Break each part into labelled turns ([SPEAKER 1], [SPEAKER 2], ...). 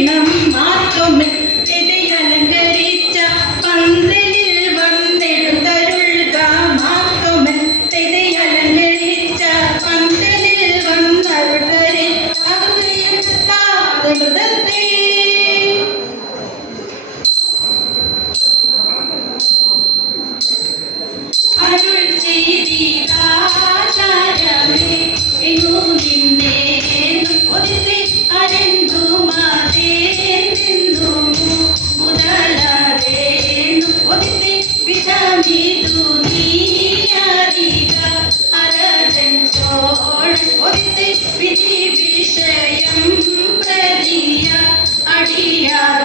[SPEAKER 1] എണ്ണം മാത്രം അലങ്കരിച്ച പന്തലിൽ വന്നെടുത്തരുൾക മാത്രം അലങ്കരിച്ച പന്തലിൽ വന്നരുൾക വിഷയം പ്രതിയ അടിയാർ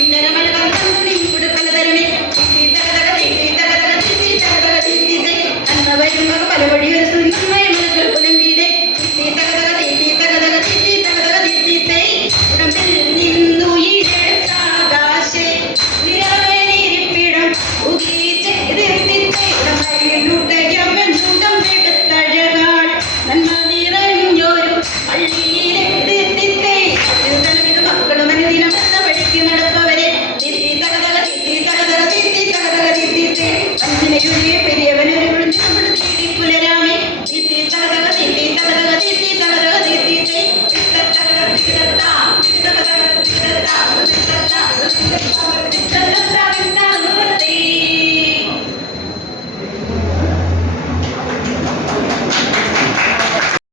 [SPEAKER 1] ഇത്തരമൊരു